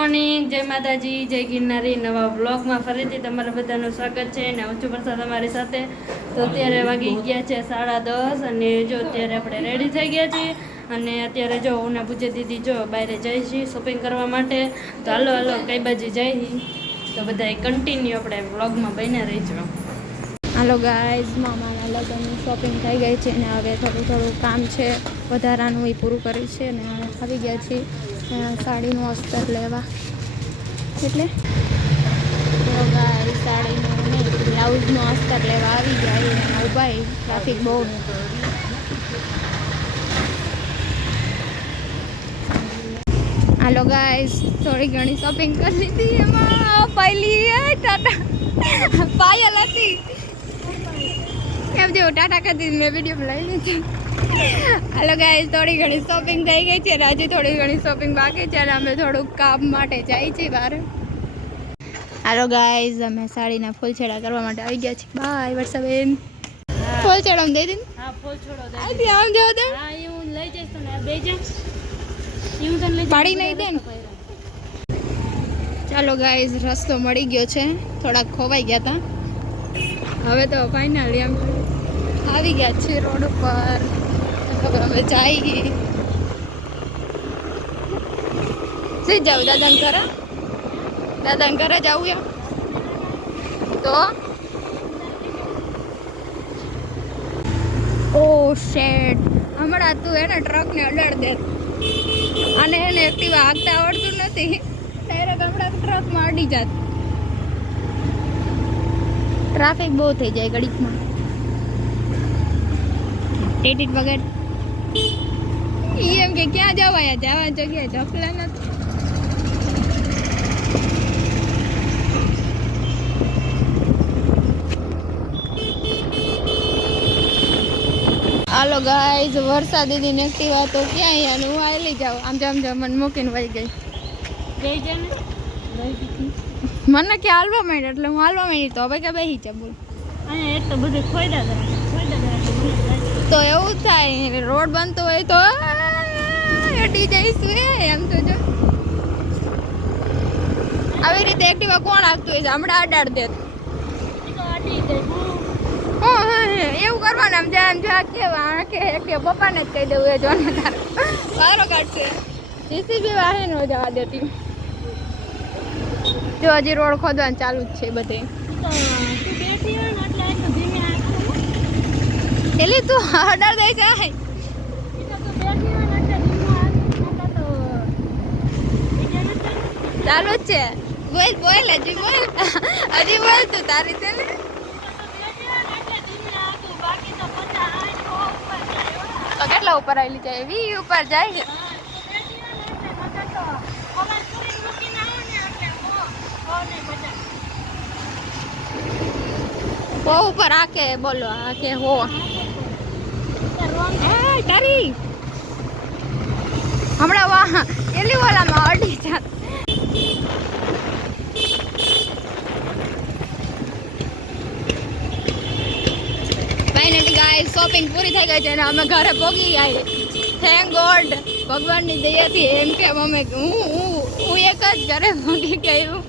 Morning, જય માતાજી, જય ગિરનારી. નવા બ્લોગમાં ફરીથી તમારા બધાનું સ્વાગત છે અને હું છું પ્રસાદ તમારી સાથે. તો અત્યારે વાગી ગયા છે 10:30 અને જો અત્યારે આપણે રેડી થઈ ગયા છીએ અને અત્યારે જો હું ને પૂજે દીદી જો બહાર જઈ છીએ શોપિંગ કરવા માટે. તો હાલો હાલો કઈ બાજુ જઈ તો બધા કન્ટિન્યુ આપણે બ્લોગમાં બન્યા રહીજો. હાલો ગાઈઝ, મામાના લગ્નની શોપિંગ થઈ ગઈ છે અને હવે થોડું કામ છે વધારાનું એ પૂરું કર્યું છે અને હવે આવી ગયા છીએ સાડીનું અસ્તર લેવા. એટલે ગાઈઝ સાડીનું નહીં બ્લાઉઝનું અસ્તર લેવા આવી ગયા અને ઊભા ટ્રાફિક બહુ. હાલો ગાઈઝ, થોડી ઘણી શોપિંગ કરી લીધી. એમાં પહેલી ટાટા પાયલ હતી એમ જેવું ટાટા કરતી મેં વિડીયો લઈ લીધી. હાલો ગાઈઝ, થોડી ઘણી શોપિંગ થઈ ગઈ છે, હજી થોડી ઘણી શોપિંગ બાકી છે અને અમે થોડુંક કામ માટે જઈએ છીએ બહાર. હાલો ગાઈઝ, અમે સાડીના ફૂલછેડા કરવા માટે આવી ગયા છીએ. બાય વર્ષાબેન, ફૂલછેડા દઈ દે. હા, ફૂલ છોડો દે. આથી આમ જો દે. હા, હું લઈ જઈશ તને બે જા. હું તને લઈ પાડી નહીં દે ને. ચાલો ગાઈઝ, રસ્તો મળી ગયો છે, થોડાક ખોવાઈ ગયા હતા. હવે તો ફાઇનલી એમ આવી ગયા છીએ રોડ ઉપર. હવે જઈએ સીધ જાવ દાદાને ઘરે. દાદાને ઘરે જવું એમ તો ઓ શેડ હમણાં તું એને ટ્રકને અડાડ દે અને એને એક્ટિવા હાંકતા આવડતું નથી. ડાયરેક્ટ હમણાં ટ્રકમાં અડી જાત. ટ્રાફિક બહુ થઈ જાય ઘડીકમાં. ટિકિટ વગર એમ કે ક્યાં જવાય જવા જગ્યાએ ઢકલા નથી. હાલો ગાઈઝ, વર્ષા દીદી એક્ટિવા તો ક્યાંય અને હું આવેલી જાઉં આમ જામ જામ મને મૂકીને વહી ગઈ. બે જા ને મને કે હાલવા માંડ એટલે હું હાલવા માંડી તો હવે કે બેસી જા બોલ. અહીંયા એક તો બધું ખોઈડા તો એવું થાય રોડ બનતો હોય તો અડી જઈશું એમ તો જો. આવી રીતે એક્ટિવા કોણ આગતું હોય છે હમણાં અડાડ દે એવું કરવાનું. આમ જા એમ જા કેવા કે એક્ટિવા પપ્પાને જ કહી દેવું એ જોને વારો કાઢશે. જેસીબી વાહે ન જવા દેતી. જો હજી રોડ ખોદવાનું ચાલુ જ છે બધે. એટલે તું ઓર્ડર દઈ જાય ચાલુ જ છે. બોલ બોલ હજી બોલ તું તારી રીતે ને. તો કેટલા ઉપર આવેલી જાય 20 ઉપર જાય છે. બહુ ઉપર આકે બોલો આકે હો તારી હમણાં વાહ એલી ઓલામાં અડી જાત. ફાઇનલી ગાઈસ, શોપિંગ પૂરી થઈ ગઈ છે અને અમે ઘરે પહોંચી ગયા. થેન્ક ગોડ, ભગવાનની દયાથી એમ કે અમે હું એક જ ઘરે પહોંચી ગયું.